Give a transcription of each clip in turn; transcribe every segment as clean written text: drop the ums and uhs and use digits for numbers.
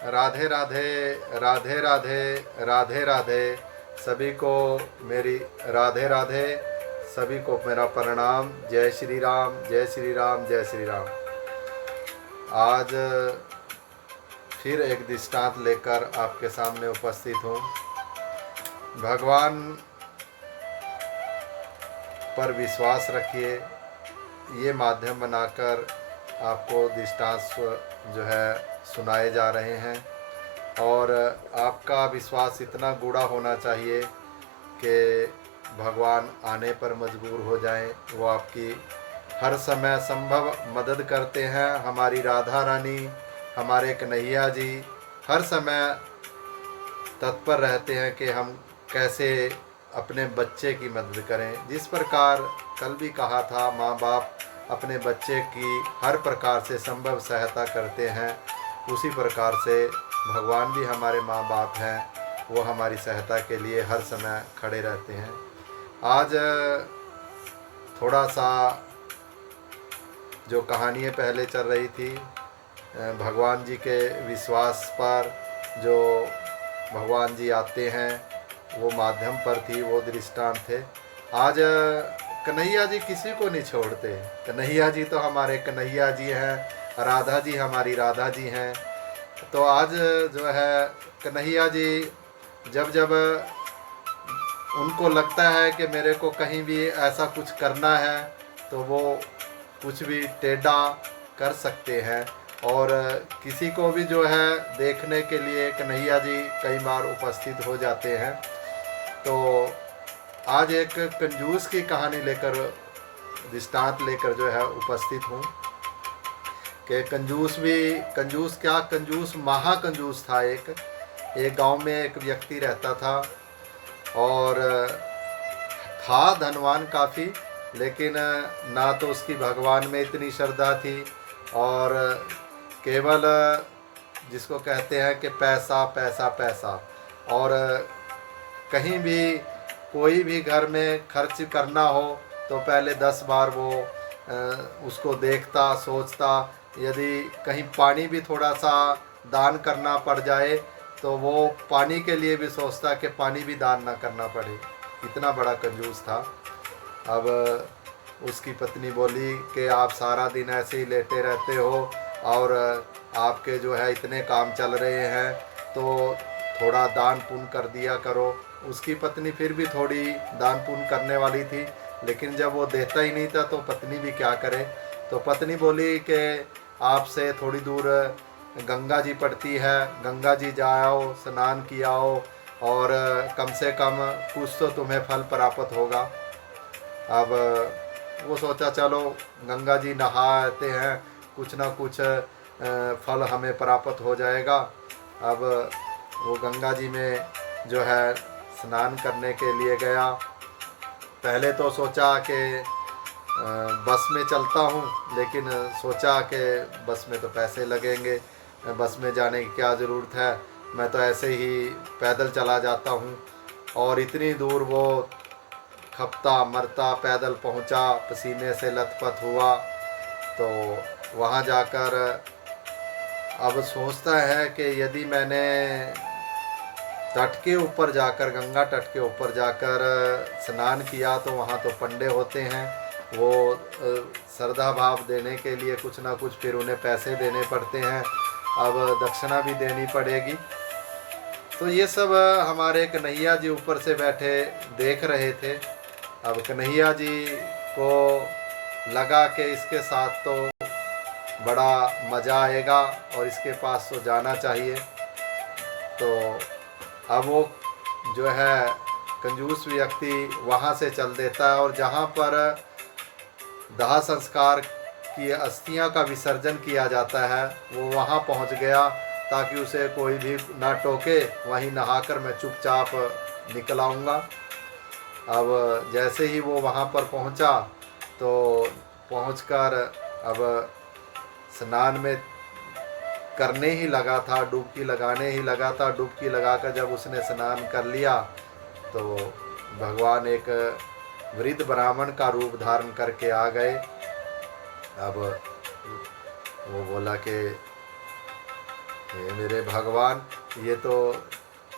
राधे राधे राधे राधे राधे राधे। सभी को मेरी राधे राधे। सभी को मेरा प्रणाम। जय श्री राम, जय श्री राम, जय श्री राम। आज फिर एक दृष्टांत लेकर आपके सामने उपस्थित हूँ। भगवान पर विश्वास रखिए। ये माध्यम बनाकर आपको दृष्टांत जो है सुनाए जा रहे हैं, और आपका विश्वास इतना गूढ़ा होना चाहिए कि भगवान आने पर मजबूर हो जाएं। वो आपकी हर समय संभव मदद करते हैं। हमारी राधा रानी, हमारे कन्हैया जी हर समय तत्पर रहते हैं कि हम कैसे अपने बच्चे की मदद करें। जिस प्रकार कल भी कहा था, माँ बाप अपने बच्चे की हर प्रकार से संभव सहायता करते हैं, उसी प्रकार से भगवान भी हमारे माँ बाप हैं। वो हमारी सहायता के लिए हर समय खड़े रहते हैं। आज थोड़ा सा जो कहानियाँ पहले चल रही थी भगवान जी के विश्वास पर, जो भगवान जी आते हैं वो माध्यम पर थी, वो दृष्टांत थे। आज कन्हैया जी किसी को नहीं छोड़ते। कन्हैया जी तो हमारे कन्हैया जी हैं, राधा जी हमारी राधा जी हैं। तो आज जो है कन्हैया जी जब जब उनको लगता है कि मेरे को कहीं भी ऐसा कुछ करना है, तो वो कुछ भी टेढ़ा कर सकते हैं। और किसी को भी जो है देखने के लिए कन्हैया जी कई बार उपस्थित हो जाते हैं। तो आज एक कंजूस की कहानी लेकर, दृष्टांत लेकर जो है उपस्थित हूँ कि कंजूस क्या, कंजूस महाकंजूस था। एक गांव में एक व्यक्ति रहता था, और था धनवान काफ़ी, लेकिन ना तो उसकी भगवान में इतनी श्रद्धा थी, और केवल जिसको कहते हैं कि पैसा पैसा पैसा। और कहीं भी कोई भी घर में खर्च करना हो तो पहले 10 बार वो उसको देखता, सोचता। यदि कहीं पानी भी थोड़ा सा दान करना पड़ जाए तो वो पानी के लिए भी सोचता कि पानी भी दान ना करना पड़े। इतना बड़ा कंजूस था। अब उसकी पत्नी बोली कि आप सारा दिन ऐसे ही लेटे रहते हो, और आपके जो है इतने काम चल रहे हैं, तो थोड़ा दान पुण्य कर दिया करो। उसकी पत्नी फिर भी थोड़ी दान पुण्य करने वाली थी, लेकिन जब वो देता ही नहीं था तो पत्नी भी क्या करे। तो पत्नी बोली कि आपसे थोड़ी दूर गंगा जी पड़ती है, गंगा जी जाओ, स्नान कियाओ, और कम से कम कुछ तो तुम्हें फल प्राप्त होगा। अब वो सोचा चलो गंगा जी नहाते हैं, कुछ ना कुछ फल हमें प्राप्त हो जाएगा। अब वो गंगा जी में जो है स्नान करने के लिए गया। पहले तो सोचा कि बस में चलता हूँ, लेकिन सोचा कि बस में तो पैसे लगेंगे, बस में जाने की क्या ज़रूरत है, मैं तो ऐसे ही पैदल चला जाता हूँ। और इतनी दूर वो खपता मरता पैदल पहुँचा, पसीने से लथपथ हुआ। तो वहाँ जाकर अब सोचता है कि यदि मैंने तट के ऊपर जाकर, गंगा तट के ऊपर जाकर स्नान किया, तो वहाँ तो पंडे होते हैं, वो श्रद्धा भाव देने के लिए कुछ ना कुछ फिर उन्हें पैसे देने पड़ते हैं, अब दक्षिणा भी देनी पड़ेगी। तो ये सब हमारे कन्हैया जी ऊपर से बैठे देख रहे थे। अब कन्हैया जी को लगा कि इसके साथ तो बड़ा मज़ा आएगा और इसके पास तो जाना चाहिए। तो अब वो जो है कंजूस व्यक्ति वहाँ से चल देता है, और जहाँ पर दाह संस्कार की अस्थियाँ का विसर्जन किया जाता है वो वहाँ पहुँच गया, ताकि उसे कोई भी ना टोके। वहीं नहाकर मैं चुपचाप निकल आऊँगा। अब जैसे ही वो वहाँ पर पहुँचा, तो पहुँचकर अब स्नान में करने ही लगा था, डुबकी लगाने ही लगा था। डुबकी लगाकर जब उसने स्नान कर लिया, तो भगवान एक वृद्ध ब्राह्मण का रूप धारण करके आ गए। अब वो बोला कि ये मेरे भगवान, ये तो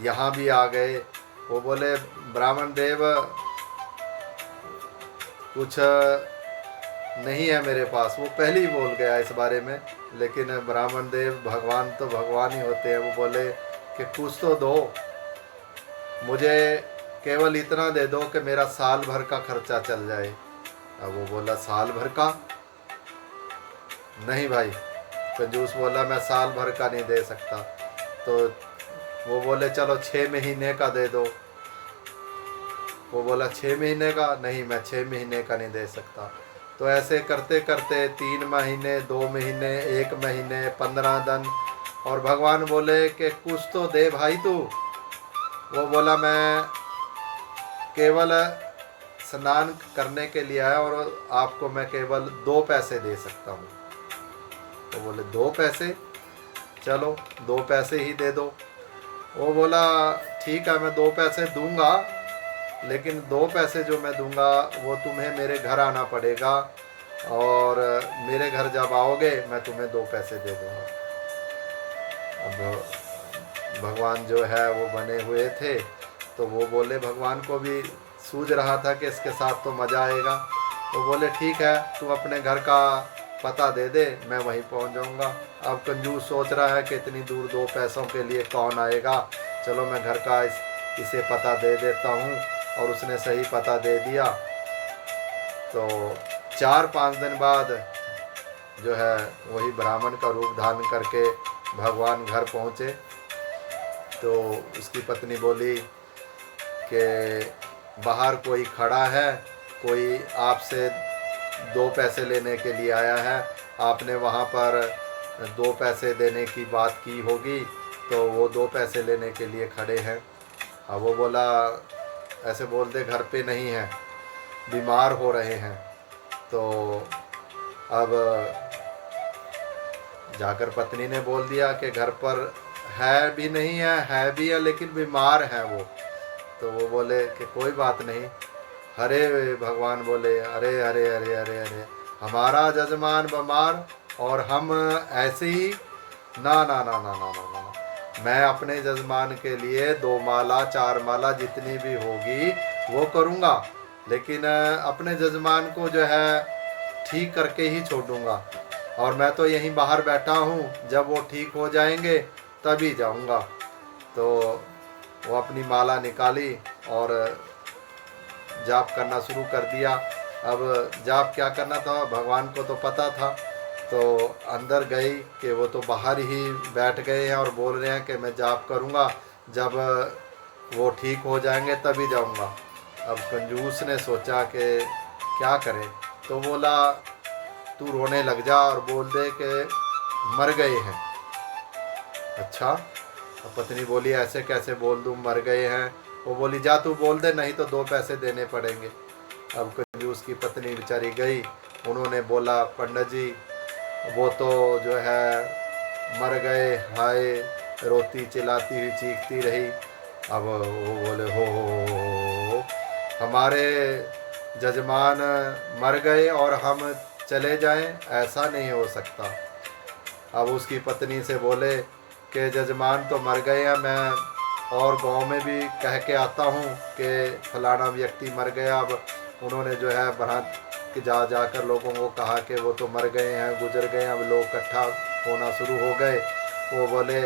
यहाँ भी आ गए। वो बोले ब्राह्मण देव कुछ नहीं है मेरे पास, वो पहले ही बोल गया इस बारे में। लेकिन ब्राह्मण देव भगवान तो भगवान ही होते हैं। वो बोले कि कुछ तो दो, मुझे केवल इतना दे दो कि मेरा साल भर का खर्चा चल जाए। अब वो बोला साल भर का नहीं भाई, कंजूस बोला मैं साल भर का नहीं दे सकता। तो वो बोले चलो 6 महीने का दे दो। वो बोला 6 महीने का नहीं, मैं 6 महीने का नहीं दे सकता। तो ऐसे करते करते 3 महीने, 2 महीने, 1 महीने, 15 दिन, और भगवान बोले कि कुछ तो दे भाई तू। वो बोला मैं केवल स्नान करने के लिए आया और आपको मैं केवल 2 पैसे दे सकता हूँ। तो बोले 2 पैसे, चलो 2 पैसे ही दे दो। वो बोला ठीक है मैं 2 पैसे दूंगा, लेकिन 2 पैसे जो मैं दूंगा वो तुम्हें मेरे घर आना पड़ेगा, और मेरे घर जब आओगे मैं तुम्हें 2 पैसे दे दूंगा। अब भगवान जो है वो बने हुए थे, तो वो बोले भगवान को भी सूझ रहा था कि इसके साथ तो मज़ा आएगा। तो बोले ठीक है तू अपने घर का पता दे दे, मैं वहीं पहुंच जाऊंगा। अब कंजूस सोच रहा है कि इतनी दूर 2 पैसों के लिए कौन आएगा, चलो मैं घर का इसे पता दे देता हूँ। और उसने सही पता दे दिया। तो 4-5 दिन बाद जो है वही ब्राह्मण का रूप धारण करके भगवान घर पहुँचे। तो उसकी पत्नी बोली कि बाहर कोई खड़ा है, कोई आपसे 2 पैसे लेने के लिए आया है, आपने वहाँ पर 2 पैसे देने की बात की होगी, तो वो 2 पैसे लेने के लिए खड़े हैं। अब वो बोला ऐसे बोल दे घर पे नहीं है, बीमार हो रहे हैं। तो अब जाकर पत्नी ने बोल दिया कि घर पर है भी नहीं है भी है, लेकिन बीमार है वो। तो वो बोले कि कोई बात नहीं। अरे भगवान बोले अरे अरे अरे अरे अरे, हमारा जजमान बीमार और हम ऐसे ही, ना ना ना ना ना ना ना, मैं अपने जजमान के लिए 2 माला 4 माला जितनी भी होगी वो करूँगा, लेकिन अपने जजमान को जो है ठीक करके ही छोड़ूंगा। और मैं तो यहीं बाहर बैठा हूँ, जब वो ठीक हो जाएंगे तभी जाऊँगा। तो वो अपनी माला निकाली और जाप करना शुरू कर दिया। अब जाप क्या करना था भगवान को तो पता था। तो अंदर गई कि वो तो बाहर ही बैठ गए हैं और बोल रहे हैं कि मैं जाप करूँगा, जब वो ठीक हो जाएंगे तभी जाऊँगा। अब कंजूस ने सोचा कि क्या करें, तो बोला तू रोने लग जा और बोल दे कि मर गए हैं। अच्छा, अब पत्नी बोली ऐसे कैसे बोल दूँ मर गए हैं। वो बोली जा तू बोल दे, नहीं तो 2 पैसे देने पड़ेंगे। अब कंजूस की पत्नी बेचारी गई, उन्होंने बोला पंडित जी वो तो जो है मर गए, हाय, रोती चिल्लाती हुई चीखती रही। अब वो बोले हो, हमारे जजमान मर गए और हम चले जाएं, ऐसा नहीं हो सकता। अब उसकी पत्नी से बोले कि जजमान तो मर गए हैं, मैं और गांव में भी कह के आता हूँ कि फलाना व्यक्ति मर गया। अब उन्होंने जो है बारात कि जाकर लोगों को कहा कि वो तो मर गए हैं, गुजर गए हैं। अब लोग इकट्ठा होना शुरू हो गए। वो बोले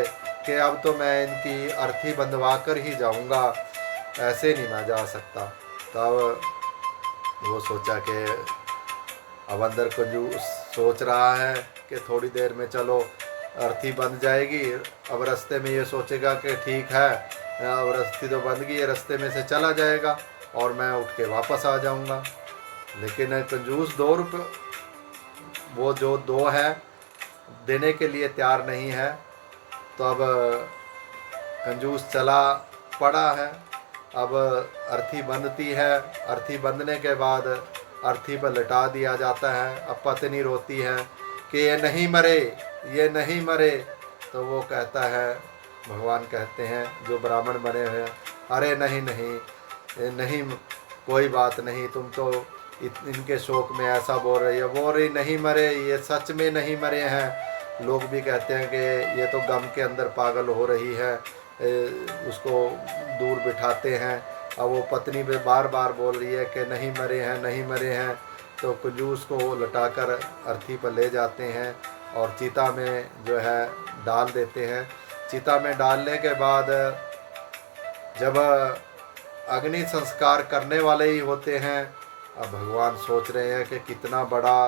कि अब तो मैं इनकी अर्थी बंधवा कर ही जाऊंगा, ऐसे नहीं मैं जा सकता। तब वो सोचा कि अब अंदर कंजूस सोच रहा है कि थोड़ी देर में चलो अर्थी बंध जाएगी। अब रास्ते में ये सोचेगा कि ठीक है अब अर्थी तो बंध गई है, रास्ते में से चला जाएगा और मैं उठ के वापस आ जाऊंगा। लेकिन कंजूस 2 रुपये वो जो 2 है देने के लिए तैयार नहीं है। तो अब कंजूस चला पड़ा है। अब अर्थी बंधती है, अर्थी बंधने के बाद अर्थी पर लटा दिया जाता है। अब पत्नी रोती है कि ये नहीं मरे, ये नहीं मरे। तो वो कहता है, भगवान कहते हैं जो ब्राह्मण बने हुए हैं, अरे नहीं नहीं ये नहीं, कोई बात नहीं, तुम तो इनके शोक में ऐसा बोल रही है। बोल रही नहीं मरे, ये सच में नहीं मरे हैं। लोग भी कहते हैं कि ये तो गम के अंदर पागल हो रही है, उसको दूर बिठाते हैं। अब वो पत्नी पे बार बार बोल रही है कि नहीं मरे हैं, नहीं मरे हैं, तो कंजूस को लटाकर अर्थी पर ले जाते हैं और चिता में जो है डाल देते हैं। चिता में डालने के बाद जब अग्नि संस्कार करने वाले ही होते हैं, अब भगवान सोच रहे हैं कि कितना बड़ा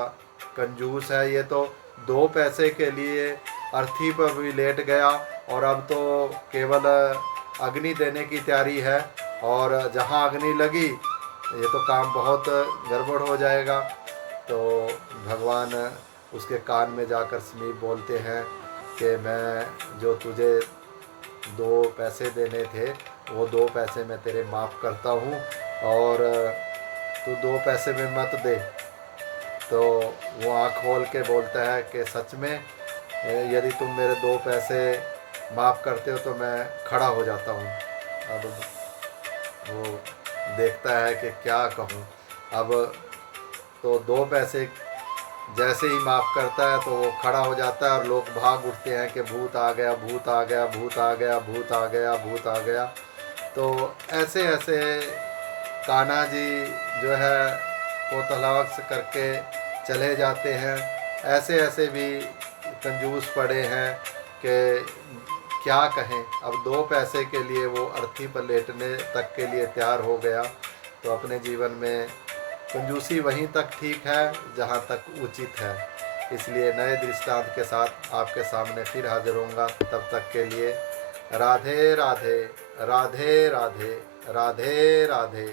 कंजूस है ये, तो 2 पैसे के लिए अर्थी पर भी लेट गया और अब तो केवल अग्नि देने की तैयारी है, और जहाँ अग्नि लगी ये तो काम बहुत गड़बड़ हो जाएगा। तो भगवान उसके कान में जाकर समीप बोलते हैं कि मैं जो तुझे 2 पैसे देने थे वो 2 पैसे मैं तेरे माफ़ करता हूँ, और तू 2 पैसे में मत दे। तो वो आँख खोल के बोलता है कि सच में यदि तुम मेरे 2 पैसे माफ़ करते हो तो मैं खड़ा हो जाता हूँ। अब वो देखता है कि क्या कहूँ। अब तो 2 पैसे जैसे ही माफ़ करता है तो वो खड़ा हो जाता है और लोग भाग उठते हैं कि भूत आ गया, भूत आ गया, भूत आ गया, भूत आ गया, भूत आ गया। तो ऐसे ऐसे कान्हा जी जो है कोतलावक्ष करके चले जाते हैं। ऐसे ऐसे भी कंजूस पड़े हैं कि क्या कहें। अब 2 पैसे के लिए वो अर्थी पर लेटने तक के लिए तैयार हो गया। तो अपने जीवन में कंजूसी वहीं तक ठीक है जहाँ तक उचित है। इसलिए नए दृष्टांत के साथ आपके सामने फिर हाजिर होऊंगा। तब तक के लिए राधे राधे, राधे राधे, राधे राधे।